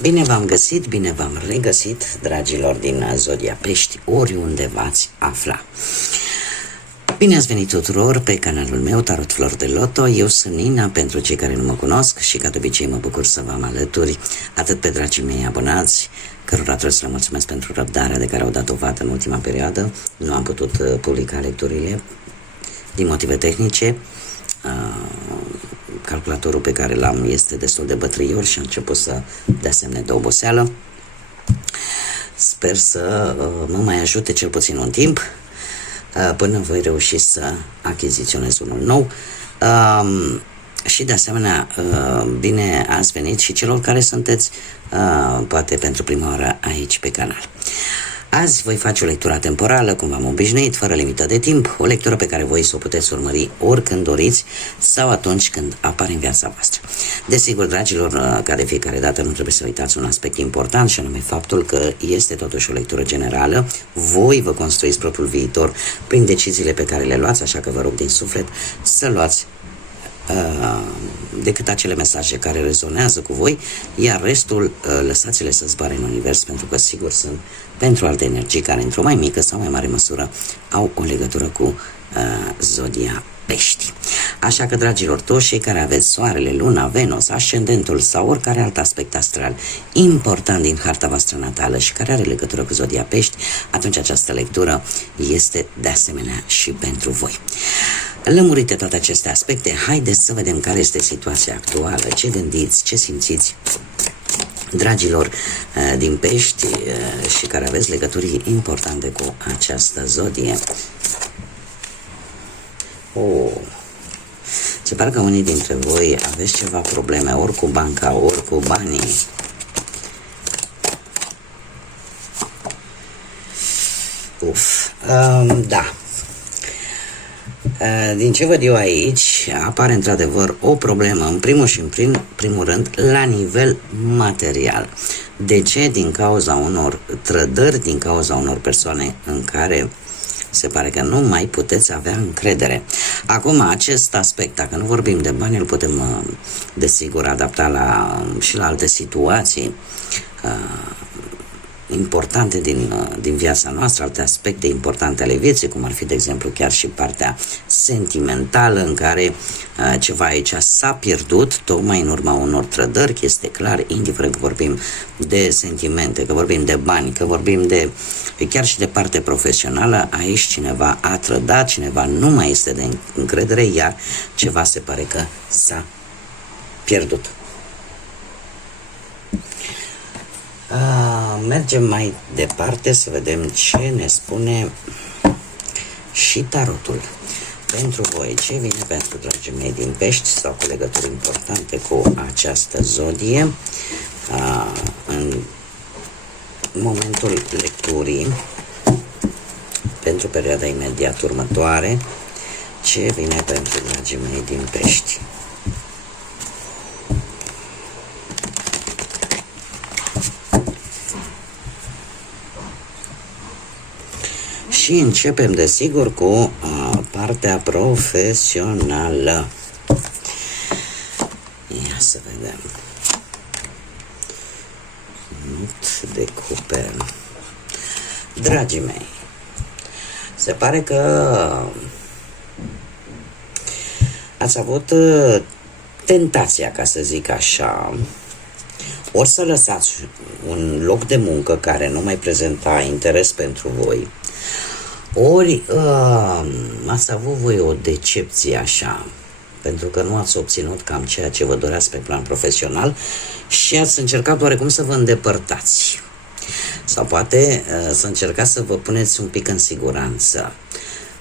Bine v-am găsit, bine v-am regăsit, dragilor din Zodia Pești, oriunde v-ați afla. Bine ați venit tuturor pe canalul meu, Tarot Flor de Loto. Eu sunt Nina, pentru cei care nu mă cunosc, și ca de obicei mă bucur să vă am alături, atât pe dragii mei abonați, cărora trebuie să le mulțumesc pentru răbdarea de care au dat dovadă în ultima perioadă. Nu am putut publica lecturile din motive tehnice. Calculatorul pe care l-am este destul de bătrâior și a început să dea semne de oboseală. Sper să mă mai ajute cel puțin un timp până voi reuși să achiziționez unul nou. Și de asemenea, bine ați venit și celor care sunteți poate pentru prima oară aici pe canal. Azi voi face o lectură temporală, cum v-am obișnuit, fără limită de timp, o lectură pe care voi să o puteți urmări oricând doriți sau atunci când apare în viața voastră. Desigur, dragilor, ca de fiecare dată nu trebuie să uitați un aspect important, și anume faptul că este totuși o lectură generală. Voi vă construiți propriul viitor prin deciziile pe care le luați, așa că vă rog din suflet să luați decât acele mesaje care rezonează cu voi, iar restul lăsați-le să zboare în univers, pentru că sigur sunt pentru alte energii care într-o mai mică sau mai mare măsură au o legătură cu Zodia Pești. Așa că, dragilor, toți cei care aveți Soarele, Luna, Venus, Ascendentul sau oricare alt aspect astral important din harta voastră natală și care are legătură cu Zodia Pești, atunci această lectură este de asemenea și pentru voi. Lămurite toate aceste aspecte, haideți să vedem care este situația actuală, ce gândiți, ce simțiți, dragilor din Pești și care aveți legături importante cu această zodie. Se pare că unii dintre voi aveți ceva probleme, ori cu banca, ori cu banii. Da. Din ce văd eu aici, apare într-adevăr o problemă, în primul și în primul rând, la nivel material. De ce? Din cauza unor trădări, din cauza unor persoane în care se pare că nu mai puteți avea încredere. Acum, acest aspect, dacă nu vorbim de bani, îl putem, desigur, adapta și la alte situații importante din viața noastră, alte aspecte importante ale vieții, cum ar fi, de exemplu, chiar și partea sentimentală, în care ceva aici s-a pierdut tocmai în urma unor trădări. Este clar, indiferent că vorbim de sentimente, că vorbim de bani, că vorbim de chiar și de parte profesională, aici cineva a trădat, cineva nu mai este de încredere, iar ceva se pare că s-a pierdut. Mergem mai departe să vedem ce ne spune și tarotul pentru voi. Ce vine pentru dragii mei din Pești sau cu legături importante cu această zodie în momentul lecturii pentru perioada imediat următoare. Ce vine pentru dragii mei din Pești? Și începem, desigur, cu partea profesională. Ia să vedem. Nut de cupe. Dragii mei, se pare că ați avut tentația, ca să zic așa, ori să lăsați un loc de muncă care nu mai prezenta interes pentru voi, ori ați avut voi o decepție așa, pentru că nu ați obținut cam ceea ce vă doreați pe plan profesional și ați încercat oarecum să vă îndepărtați. Sau poate să încercați să vă puneți un pic în siguranță.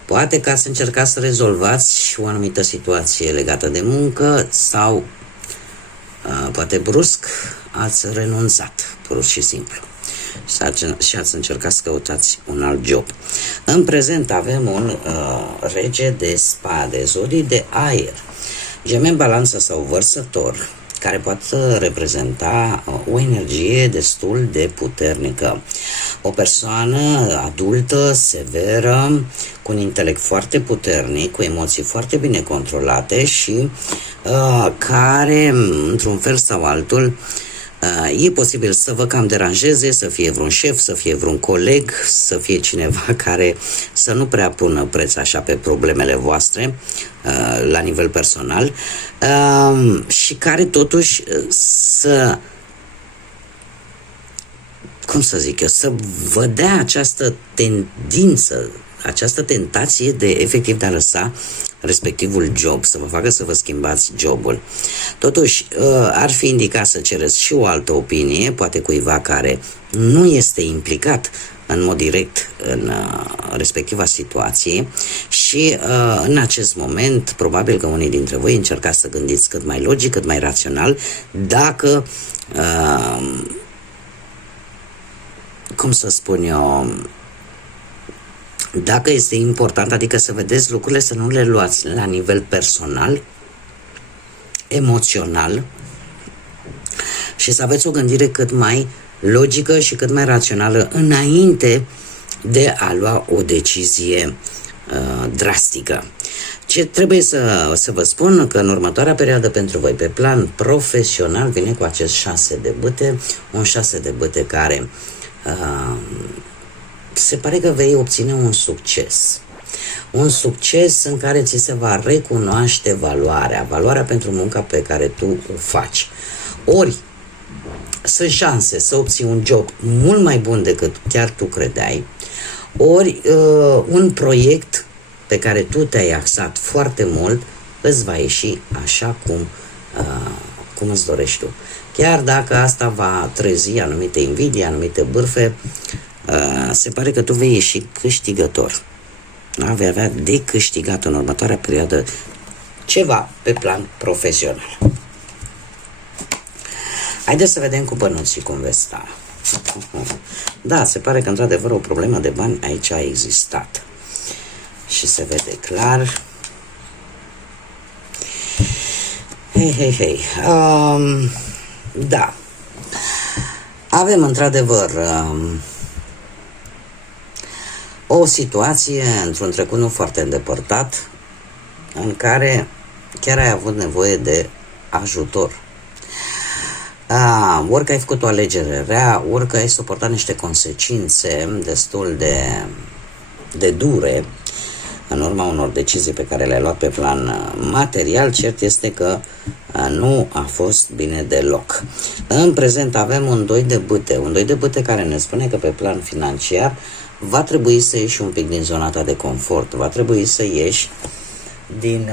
Poate că ați încercat să rezolvați o anumită situație legată de muncă sau poate brusc ați renunțat, pur și simplu. Și ați încercat să căutați un alt job. În prezent avem un rege de spade, zodii de aer, Gemen, Balanță sau Vărsător, care poate reprezenta o energie destul de puternică. O persoană adultă, severă, cu un intelect foarte puternic, cu emoții foarte bine controlate și care, într-un fel sau altul, E posibil să vă cam deranjeze, să fie vreun șef, să fie vreun coleg, să fie cineva care să nu prea pună preț așa pe problemele voastre la nivel personal și care totuși să, cum să zic eu, să vă dea această tendință, această tentație de efectiv de a lăsa respectivul job, să vă facă să vă schimbați jobul. Totuși, ar fi indicat să cereți și o altă opinie, poate cuiva care nu este implicat în mod direct în respectiva situație și în acest moment, probabil că unii dintre voi încercați să gândiți cât mai logic, cât mai rațional, dacă cum să spun eu, dacă este important, adică să vedeți lucrurile, să nu le luați la nivel personal, emoțional și să aveți o gândire cât mai logică și cât mai rațională înainte de a lua o decizie drastică. Ce trebuie să vă spun că în următoarea perioadă pentru voi, pe plan profesional, vine cu acest 6 de bâte, un 6 de bâte care se pare că vei obține un succes. Un succes în care ți se va recunoaște valoarea pentru munca pe care tu o faci. Ori sunt șanse să obții un job mult mai bun decât chiar tu credeai, ori un proiect pe care tu te-ai axat foarte mult îți va ieși așa cum îți dorești tu. Chiar dacă asta va trezi anumite invidii, anumite bârfe, se pare că tu vei ieși câștigător. Da? Vei avea de câștigat în următoarea perioadă ceva pe plan profesional. Haideți să vedem cu bănuții cum veți sta. Da, se pare că într-adevăr o problemă de bani aici a existat. Și se vede clar. Hei. Da. Avem într-adevăr o situație într-un trecut nu foarte îndepărtat în care chiar ai avut nevoie de ajutor. Ori că ai făcut o alegere rea, ori că ai suportat niște consecințe destul de dure în urma unor decizii pe care le-ai luat pe plan material, cert este că nu a fost bine deloc. În prezent avem un 2 de bâte care ne spune că pe plan financiar va trebui să ieși un pic din zona ta de confort, va trebui să ieși din,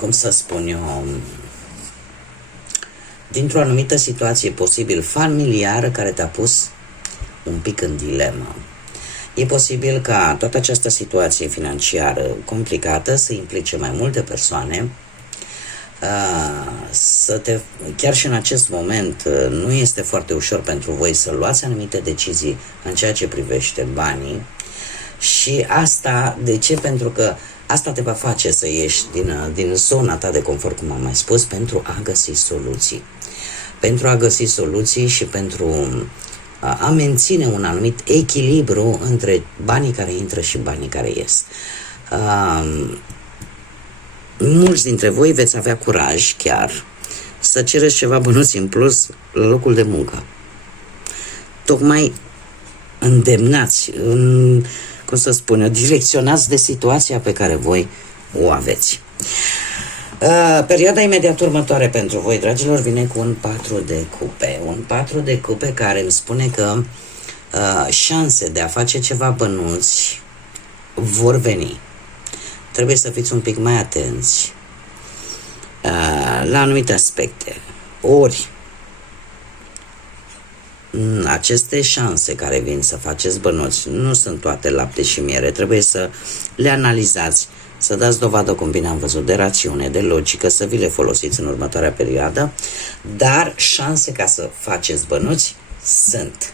cum să spun eu, dintr-o anumită situație posibil familiară care te-a pus un pic în dilemă. E posibil ca toată această situație financiară complicată să implice mai multe persoane, chiar și în acest moment nu este foarte ușor pentru voi să luați anumite decizii în ceea ce privește banii și asta, de ce? Pentru că asta te va face să ieși din zona ta de confort, cum am mai spus, pentru a găsi soluții. Pentru a găsi soluții și pentru a menține un anumit echilibru între banii care intră și banii care ies. Mulți dintre voi veți avea curaj chiar să cereți ceva bănuți în plus la locul de muncă. Tocmai îndemnați, cum să spun eu, direcționați de situația pe care voi o aveți. Perioada imediat următoare pentru voi, dragilor, vine cu un 4 de cupe. Un 4 de cupe care îmi spune că șanse de a face ceva bănuți vor veni. Trebuie să fiți un pic mai atenți la anumite aspecte. Ori aceste șanse care vin să faceți bănuți nu sunt toate lapte și miere. Trebuie să le analizați, să dați dovadă, cum bine am văzut, de rațiune, de logică, să vi le folosiți în următoarea perioadă, dar șanse ca să faceți bănuți sunt.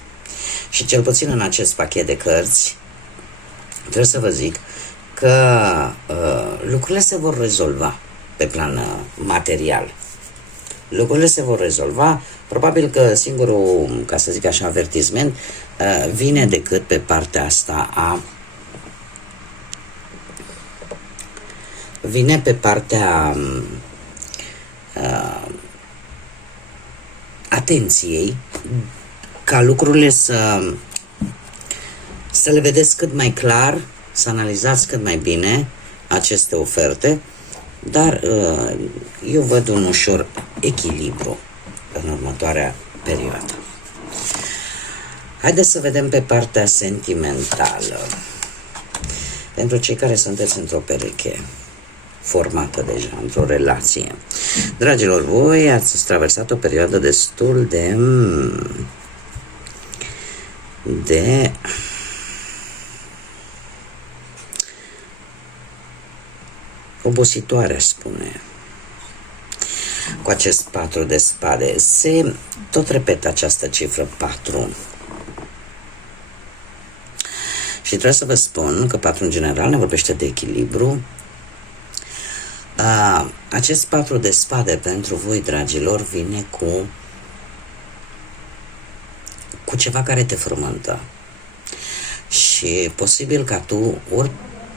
Și cel puțin în acest pachet de cărți trebuie să vă zic că lucrurile se vor rezolva pe plan material. Lucrurile se vor rezolva, probabil că singurul, ca să zic așa, avertisment vine decât pe partea asta atenției, ca lucrurile să le vedeți cât mai clar, să analizați cât mai bine aceste oferte, dar eu văd un ușor echilibru în următoarea perioadă. Haideți să vedem pe partea sentimentală. Pentru cei care sunteți într-o pereche formată deja, într-o relație. Dragilor, voi ați traversat o perioadă destul de obositoare, aș spune. Cu acest 4 de spade se tot repetă această cifră 4. Și trebuie să vă spun că 4 în general ne vorbește de echilibru. Acest 4 de spade pentru voi, dragilor, vine cu ceva care te frământă. Și posibil ca tu, ori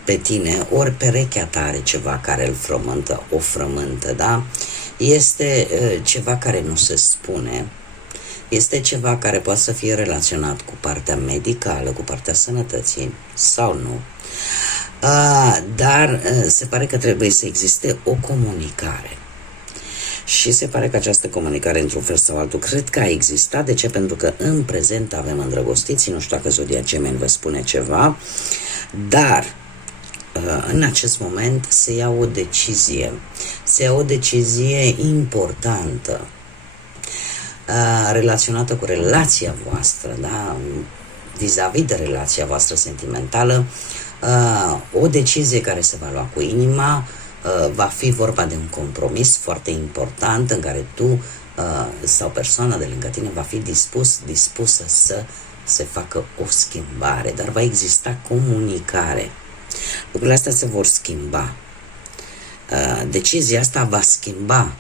pe tine, ori perechea ta are ceva care îl frământă, o frământă, da? Este ceva care nu se spune, este ceva care poate să fie relaționat cu partea medicală, cu partea sănătății sau nu. Dar se pare că trebuie să existe o comunicare. Și se pare că această comunicare, într-un fel sau altul, cred că a existat. De ce? Pentru că în prezent avem îndrăgostiții, nu știu dacă Zodia Gemeni vă spune ceva, dar în acest moment se ia o decizie. Se ia o decizie importantă relaționată cu relația voastră, da? Vis-a-vis de relația voastră sentimentală, o decizie care se va lua cu inima, va fi vorba de un compromis foarte important în care tu sau persoana de lângă tine va fi dispusă să se facă o schimbare, dar va exista comunicare. Lucrurile astea se vor schimba. Decizia asta va schimba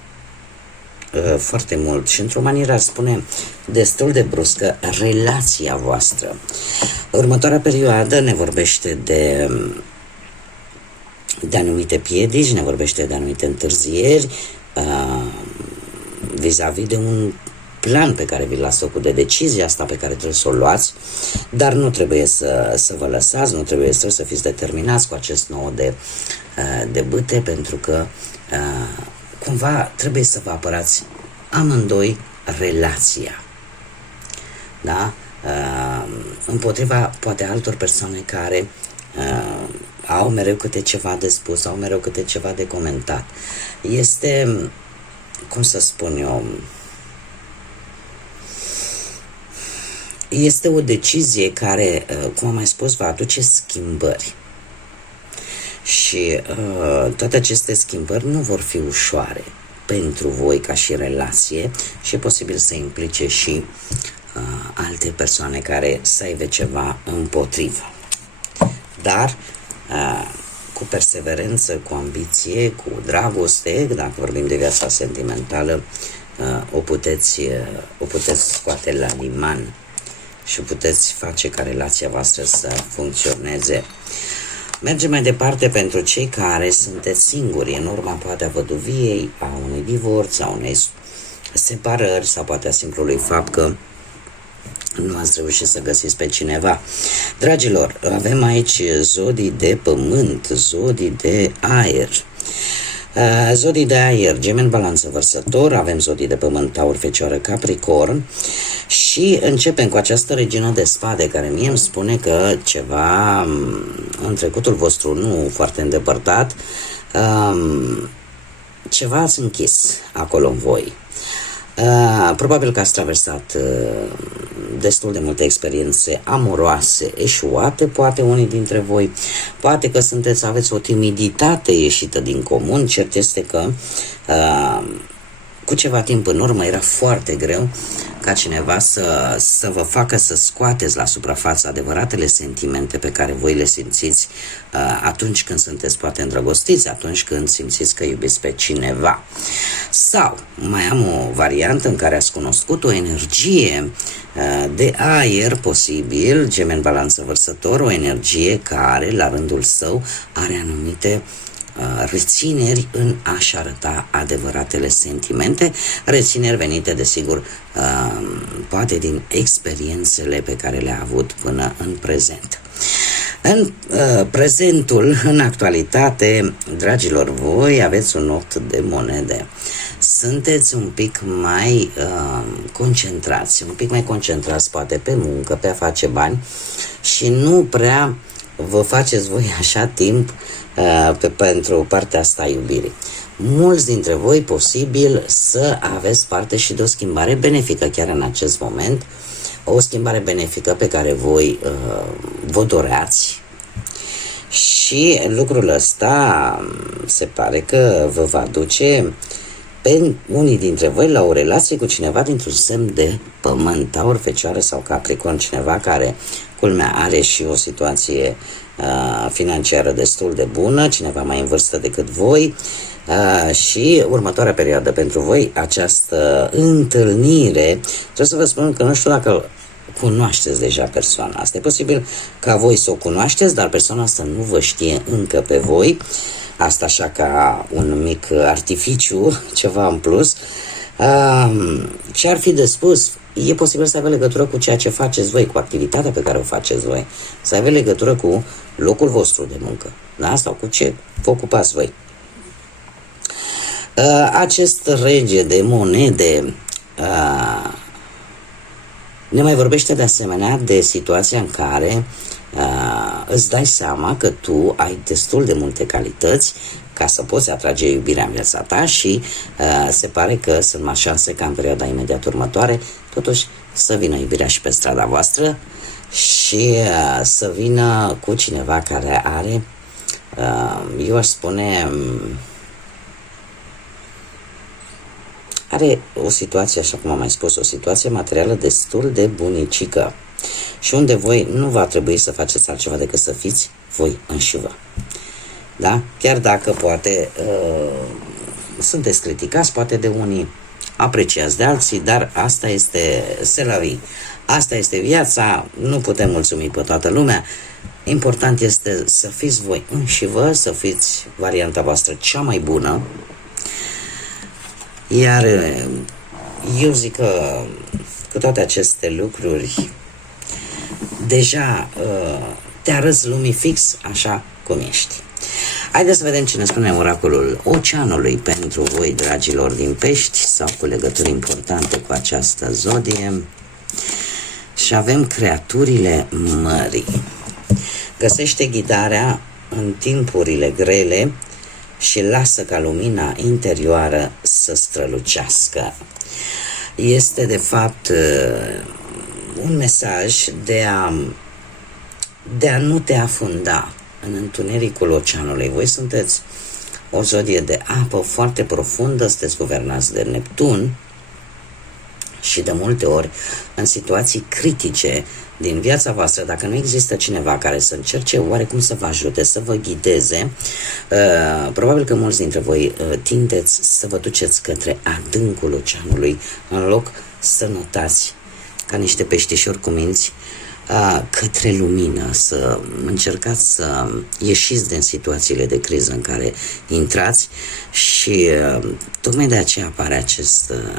foarte mult și într-o manieră, ar spune, destul de bruscă relația voastră. Următoarea perioadă ne vorbește de anumite piedici, ne vorbește de anumite întârzieri vis-a-vis de un plan pe care vi l-ați făcut, de decizia asta pe care trebuie să o luați, dar nu trebuie să vă lăsați, nu trebuie să fiți determinați cu acest 9 de bâte, pentru că cumva trebuie să vă apărați amândoi relația, da? Împotriva poate altor persoane care au mereu câte ceva de spus, au mereu câte ceva de comentat. Este, cum să spun eu, este o decizie care, cum am mai spus, va aduce schimbări. Și toate aceste schimbări nu vor fi ușoare pentru voi ca și relație și e posibil să implice și alte persoane care să aibă ceva împotrivă. Dar cu perseverență, cu ambiție, cu dragoste, dacă vorbim de viața sentimentală, o puteți scoate la liman și puteți face ca relația voastră să funcționeze. Mergem mai departe pentru cei care sunteți singuri în urma poate a văduviei, a unui divorț, a unei separări sau poate a simplului fapt că nu ați reușit să găsiți pe cineva. Dragilor, avem aici zodii de pământ, zodii de aer. Zodii de aer, Gemeni, Balanță, Vărsător, avem zodii de pământ, Taur, Fecioară, Capricorn și începem cu această regină de spade care mie îmi spune că ceva în trecutul vostru nu foarte îndepărtat, ceva ați închis acolo în voi. Probabil că ați traversat destul de multe experiențe amoroase eșuate, poate unii dintre voi, poate că aveți o timiditate ieșită din comun. Cert este că cu ceva timp în urmă era foarte greu ca cineva să vă facă să scoateți la suprafață adevăratele sentimente pe care voi le simțiți atunci când sunteți poate îndrăgostiți, atunci când simțiți că iubiți pe cineva. Sau mai am o variantă în care ați cunoscut o energie de aer, posibil, Gemeni, Balanță, Vărsător, o energie care la rândul său are anumite rețineri în a-și arăta adevăratele sentimente, rețineri venite, desigur, poate din experiențele pe care le-a avut până în prezent. În prezentul, în actualitate, dragilor, voi aveți un 8 de monede. Sunteți un pic mai concentrați poate pe muncă, pe a face bani și nu prea vă faceți voi așa timp pentru partea asta a iubirii. Mulți dintre voi posibil să aveți parte și de o schimbare benefică chiar în acest moment, o schimbare benefică pe care voi vă doreați și lucrul ăsta se pare că vă va duce pe unii dintre voi la o relație cu cineva dintr-un semn de pământ, Taur, Fecioară sau Capricorn, cineva care, culmea, are și o situație financiară destul de bună, cineva mai în vârstă decât voi și următoarea perioadă pentru voi, această întâlnire, trebuie să vă spun că nu știu dacă cunoașteți deja persoana asta. E posibil ca voi să o cunoașteți, dar persoana asta nu vă știe încă pe voi. Asta așa ca un mic artificiu, ceva în plus. Ce ar fi de spus? E posibil să aibă legătură cu ceea ce faceți voi, cu activitatea pe care o faceți voi, să aibă legătură cu locul vostru de muncă, da? Sau cu ce vă ocupați voi. Acest rege de monede ne mai vorbește de asemenea de situația în care îți dai seama că tu ai destul de multe calități ca să poți atrage iubirea în viața ta și se pare că sunt mai șanse ca în perioada imediat următoare totuși să vină iubirea și pe strada voastră și să vină cu cineva care are, eu aș spune, are o situație, așa cum am mai spus, o situație materială destul de bunicică și unde voi nu va trebui să faceți altceva decât să fiți voi înși vă. Da? Chiar dacă poate sunteți criticați, poate de unii, apreciați de alții, dar asta este c'est la vie. Asta este viața, nu putem mulțumi pe toată lumea. Important este să fiți voi înși vă, să fiți varianta voastră cea mai bună. Iar eu zic că cu toate aceste lucruri deja te arăți lumii fix așa cum ești. Haideți să vedem ce ne spune oracolul Oceanului pentru voi, dragilor din Pești, sau cu legături importante cu această zodie. Și avem creaturile mării. Găsește ghidarea în timpurile grele și lasă ca lumina interioară să strălucească. Este de fapt un mesaj de a nu te afunda în întunericul oceanului. Voi sunteți o zodie de apă foarte profundă, sunteți guvernați de Neptun și de multe ori în situații critice din viața voastră, dacă nu există cineva care să încerce oarecum să vă ajute, să vă ghideze, probabil că mulți dintre voi tindeți să vă duceți către adâncul oceanului în loc să notați ca niște peștișori cu minți către lumină, să încercați să ieșiți din situațiile de criză în care intrați și tocmai de aceea apare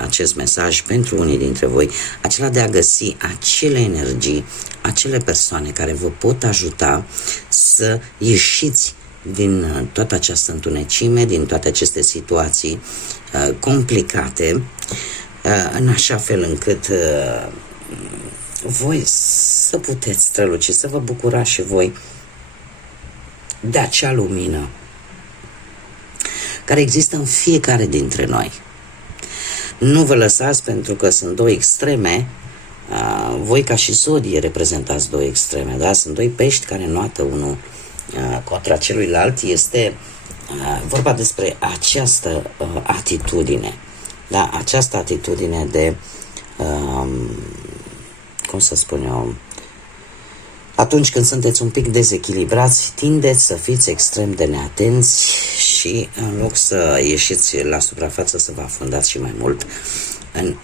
acest mesaj pentru unii dintre voi, acela de a găsi acele energii, acele persoane care vă pot ajuta să ieșiți din toată această întunecime, din toate aceste situații complicate, în așa fel încât voi să puteți străluci, să vă bucurați și voi de acea lumină care există în fiecare dintre noi. Nu vă lăsați, pentru că sunt două extreme, voi ca și zodie reprezentați două extreme, da? Sunt doi pești care noată unul contra celuilalt, este vorba despre această atitudine, da? Această atitudine de cum să spun eu, atunci când sunteți un pic dezechilibrați, tindeți să fiți extrem de neatenți și în loc să ieșiți la suprafață, să vă afundați și mai mult în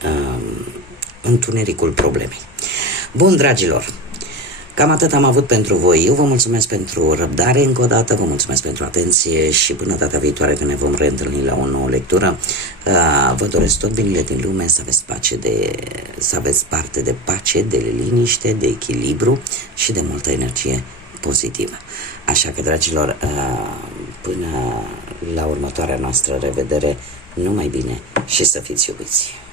întunericul problemei. Bun, dragilor, Cam atât am avut pentru voi. Eu vă mulțumesc pentru răbdare încă o dată, vă mulțumesc pentru atenție și până data viitoare când ne vom reîntâlni la o nouă lectură, vă doresc tot binele din lume, să aveți parte de pace, de liniște, de echilibru și de multă energie pozitivă. Așa că, dragilor, până la următoarea noastră revedere, numai bine și să fiți iubiți!